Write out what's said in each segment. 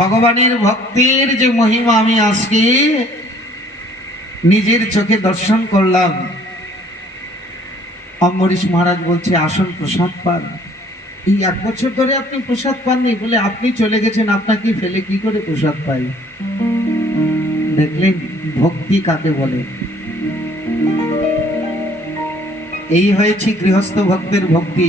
ভগবানের ভক্তের যে মহিমা আমি আজকে নিজের চোখে দর্শন করলাম। অম্বরীশ মহারাজ বলছে আসন প্রসাদ পান। এই 1 বছর ধরে আপনি প্রসাদ পাননি বলে আপনি চলে গেছেন, আপনাকে ফেলে কি করে প্রসাদ পাই? দেখলেন ভক্তি কাকে বলে? এই হয়েছে গৃহস্থ ভক্তের ভক্তি।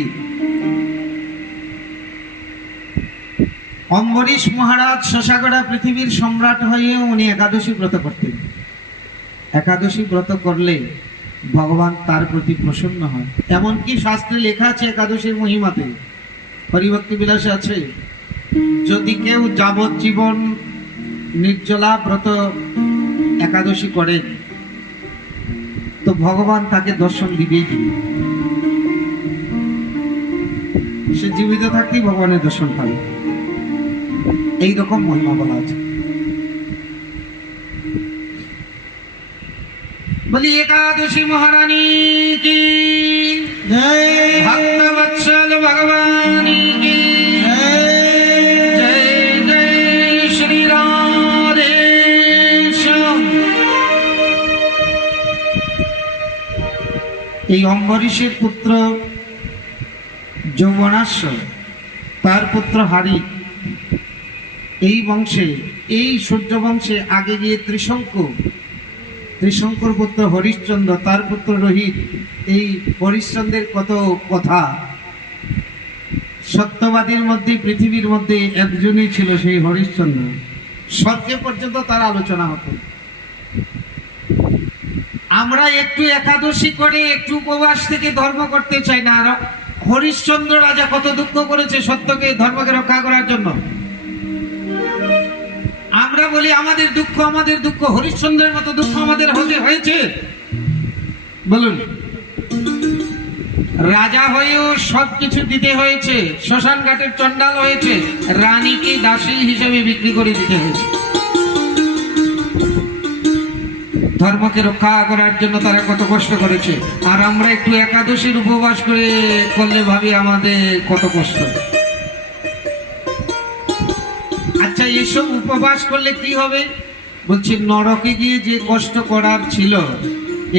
অম্বরীশ মহারাজ শশাগড়া পৃথিবীর সম্রাট হয়ে উনি একাদশী ব্রত করতেন। একাদশী ব্রত করলে ভগবান তার প্রতি প্রসন্ন হয়। এমনকি শাস্ত্রে লেখা আছে একাদশীর মহিমাতে, হরিভক্তি বিলাসে আছে, যদি কেউ যাবজ্জীবন নির্জলা ব্রত একাদশী করেন তো ভগবান তাকে দর্শন দিবেই দিবে। সে জীবিত থাকতেই ভগবানের দর্শন পাবে, এইরকম মহিমা বলা আছে। বলি একাদশী মহারানী কি জয়, ভক্তবৎসল ভগবান কি জয়, জয় শ্রী রাধেশ্যাম। এই অম্বরীশের পুত্র যৌবনাশ্ব, তার পুত্র হারি, এই বংশে, এই সূর্য বংশে আগে গিয়ে ত্রিশঙ্কর পুত্র হরিশ্চন্দ্র, তার পুত্র রোহিত। এই হরিশ্চন্দ্রের কত কথা, সত্যবাদীর মধ্যে পৃথিবীর মধ্যে একজনই ছিল সেই হরিশ্চন্দ্র। স্বর্গে পর্যন্ত তার আলোচনা হতো। আমরা একটু একাদশী করে একটু উপবাস থেকে ধর্ম করতে চাই না। আর হরিশ্চন্দ্র রাজা কত দুঃখ করেছে সত্যকে, ধর্মকে রক্ষা করার জন্য। আমরা বলি আমাদের দুঃখ, আমাদের দুঃখ। হরিশ্চন্দ্রের মতো দুঃখ আমাদের হতে হয়েছে? বলুন। রাজা হয়েও সবকিছু দিতে হয়েছে, শ্মশান ঘাটের চন্ডাল হয়েছে, রানীকে দাসী হিসেবে বিক্রি করে দিতে হয়েছে। ধর্মকে রক্ষা করার জন্য তারা কত কষ্ট করেছে। আর আমরা একটু একাদশীর উপবাস করলে ভাবি আমাদের কত কষ্ট। আচ্ছা, এসব উপবাস করলে কি হবে? বলছি নরকে গিয়ে যে কষ্ট করার ছিল,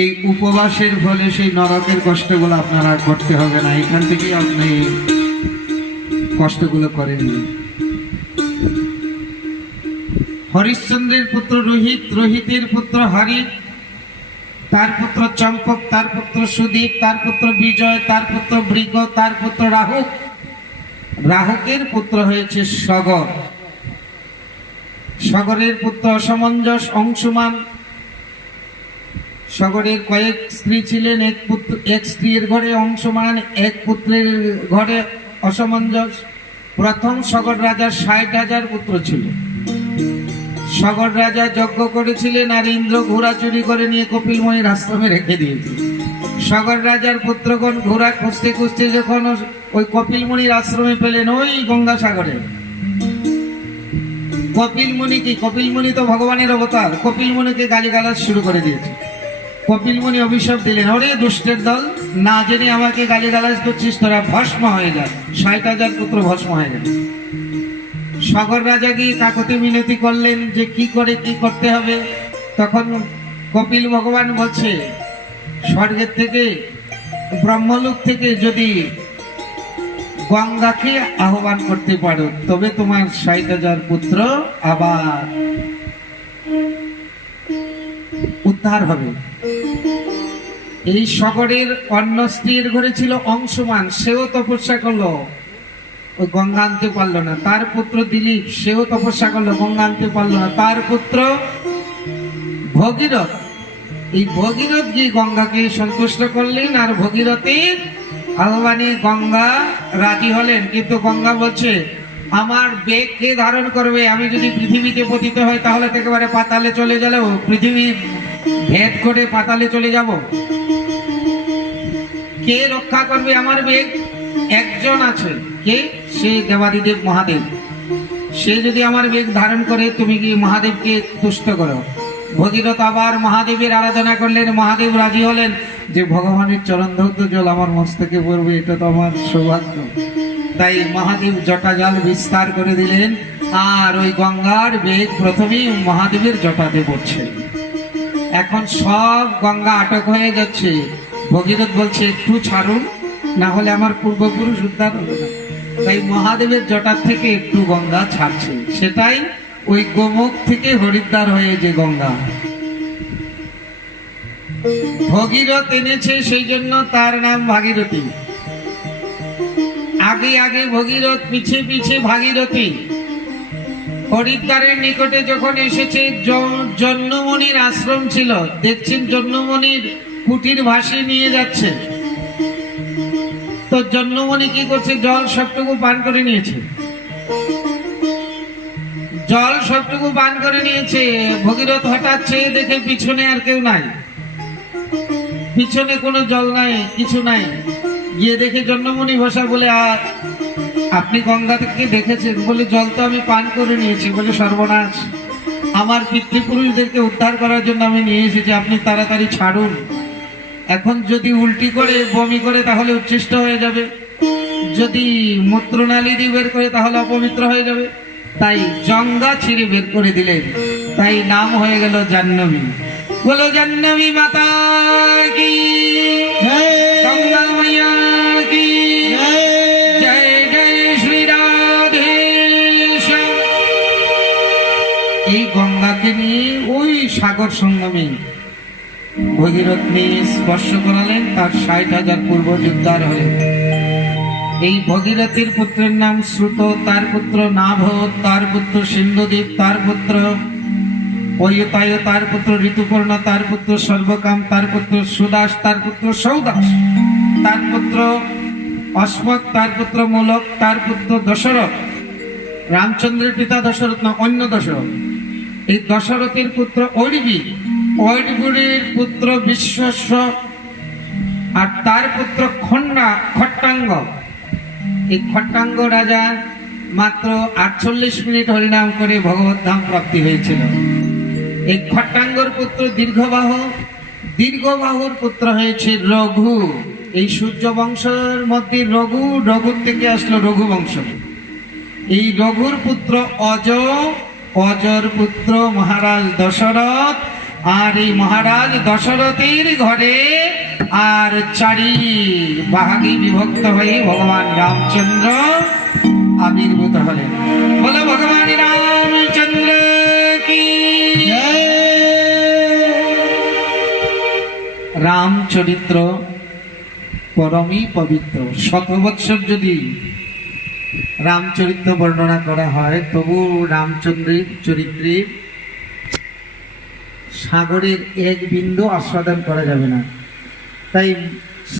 এই উপবাসের ফলে সেই নরকের কষ্টগুলো আপনারা করতে হবে না। এখান থেকে আপনি কষ্টগুলো করে নিন। হরিশ্চন্দ্রের পুত্র রোহিত, রোহিতের পুত্র হরি, তার পুত্র চম্পক, তার পুত্র সুদীপ, তার পুত্র বিজয়, তার পুত্র বৃগ, তার পুত্র রাহুক। রাহুকের পুত্র হয়েছে সগর। সগরের পুত্র অসমঞ্জস, অংশুমান। সগরের কয়েক স্ত্রী ছিলেন, এক স্ত্রীর ঘরে অংশুমান, এক পুত্রের ঘরে অসমঞ্জস। প্রথম সগর রাজার 60,000 পুত্র ছিল। সগর রাজা যজ্ঞ করেছিলেন আর ইন্দ্র ঘোড়া চুরি করে নিয়ে কপিলমুনির আশ্রমে রেখে দিয়েছে। সগর রাজার পুত্রগণ ঘোড়া খুঁজতে খুঁজতে যখন ওই কপিলমুনির আশ্রমে পেলেন ওই গঙ্গাসাগরে, কপিলমুনি তো ভগবানের অবতার, কপিলমুনিকে গালিগালাজ শুরু করে দিয়েছে। কপিলমুনি অভিশাপ দিলেন, ওরে দুষ্টের দল, না জেনে আমাকে গালিগালাজ করছিস, তোরা ভস্ম হয়ে যায়। 60,000 পুত্র ভস্ম হয়ে গেল। সগর রাজা গিয়ে কাকতি মিনতি করলেন যে কি করতে হবে। তখন কপিল ভগবান বলছে, স্বর্গের থেকে, ব্রহ্মলোক থেকে যদি গঙ্গাকে আহ্বান করতে পারো তবে তোমার 60,000 পুত্র আবার উদ্ধার হবে। এই সগরের অন্য স্ত্রীর ঘরে ছিল অংশুমান, সেও তপস্যা করলো, ওই গঙ্গা আনতে পারলো না। তার পুত্র দিলীপ, সেও তপস্যা করলো, গঙ্গা আনতে পারলো না। তার পুত্র ভগীরথ, এই ভগীরথ গিয়ে গঙ্গাকে সন্তুষ্ট করলেন আর ভগীরথের আহ্বানে গঙ্গা রাজি হলেন। কিন্তু গঙ্গা বলছে, আমার বেগ কে ধারণ করবে? আমি যদি পৃথিবীতে পতিত হয় তাহলে তো একেবারে পাতালে চলে গেল, পৃথিবী ভেদ করে পাতালে চলে যাব। কে রক্ষা করবে আমার বেগ? একজন আছে, কে? সে দেবাদিদেব মহাদেব। সে যদি আমার বেগ ধারণ করে তুমি গিয়ে মহাদেবকে তুষ্ট করো। ভগীরথ আবার মহাদেবের আরাধনা করলেন, মহাদেব রাজি হলেন যে ভগবানের চরণ ধৌত জল আমার মস্তকে পড়বে, এটা তো আমার সৌভাগ্য। তাই মহাদেব জটা জল বিস্তার করে দিলেন আর ওই গঙ্গার বেগ প্রথমেই মহাদেবের জটাতে পড়ছে। এখন সব গঙ্গা আটক হয়ে যাচ্ছে। ভগীরথ বলছে একটু ছাড়ুন, না হলে আমার পূর্বপুরুষ উদ্ধার হবে না। তাই মহাদেবের জটার থেকে একটু গঙ্গা ছাড়ছে, সেটাই ওই গোমুখ থেকে হরিদ্বার হয়ে যে গঙ্গা ভগীরথ এনেছে, সেই জন্য তার নাম ভাগীরথী। আগে আগে ভগীরথ, পিছে পিছে ভাগীরথী। হরিদ্বারের নিকটে যখন এসেছে, জন্মমণির আশ্রম ছিল, দেখছেন জন্মমণির কুটির ভাসিয়ে নিয়ে যাচ্ছে। তো জন্মমণি কি করছে, জল সবটুকু পান করে নিয়েছে। জল সবটুকু পান করে নিয়েছে। ভগীরথ হঠাৎ চেয়ে দেখে পিছনে আর কেউ নাই, পিছনে কোনো জল নাই, কিছু নাই। গিয়ে দেখে জন্মমণি বসা। বলে আপনি গঙ্গা থেকে দেখেছেন? বলে জল তো আমি পান করে নিয়েছি। বলে সর্বনাশ, আমার পিতৃপুরুষদেরকে উদ্ধার করার জন্য আমি নিয়ে এসেছি, আপনি তাড়াতাড়ি ছাড়ুন। এখন যদি উল্টি করে বমি করে তাহলে উচ্ছিষ্ট হয়ে যাবে, যদি মূত্রনালী দিয়ে বের করে তাহলে অপবিত্র হয়ে যাবে। তাই জঙ্গা ছিঁড়ে বের করে দিলেন, তাই নাম হয়ে গেল জাহ্নবী। বলো জাহ্নবী মাতা কি, গঙ্গা মাইয়া কি, জয় জয় শ্রী রাধে। এই গঙ্গাকে নিয়ে ওই সাগর সঙ্গমে ভগীরথ নিয়ে স্পর্শ করালেন, তার 60,000 পূর্বজ উদ্ধার হলেন। এই ভগীরথীর পুত্রের নাম শ্রুত, তার পুত্র নাভ, তার পুত্র সিন্ধুদীপ, তার পুত্র অয়ুতায়, তার পুত্র ঋতুপর্ণ, তার পুত্র সর্বকাম, তার পুত্র সুদাস, তার পুত্র সৌদাস, তার পুত্র অস্মক, তার পুত্র মূলক, তার পুত্র দশরথ। রামচন্দ্রের পিতা দশরথ না, অন্য দশরথ। এই দশরথের পুত্র ঐড়বী, ঐড়বীর পুত্র বিশ্বস্ব, আর তার পুত্র খট্টাঙ্গ। এই খট্টাঙ্গ রাজা মাত্র 48 মিনিট হরিনাম করে ভগবত ধাম প্রাপ্তি হয়েছিল। এই খট্টাঙ্গর পুত্র দীর্ঘবাহ, দীর্ঘবাহুর পুত্র হয়েছে রঘু। এই সূর্য বংশের মধ্যে রঘু, রঘুর থেকে আসলো রঘু বংশ। এই রঘুর পুত্র অজ, অজর পুত্র মহারাজ দশরথ। আর এই মহারাজ দশরথের ঘরে আর 4 ভাগে বিভক্ত হয়ে ভগবান রামচন্দ্র আবির্ভূত হলেন। বলো ভগবান রামচন্দ্র কি। রামচরিত্র পরমই পবিত্র। 100 বৎসর যদি রামচরিত্র বর্ণনা করা হয়, তবু রামচন্দ্রের চরিত্রের সাগরের এক বিন্দু আস্বাদন করা যাবে না। তাই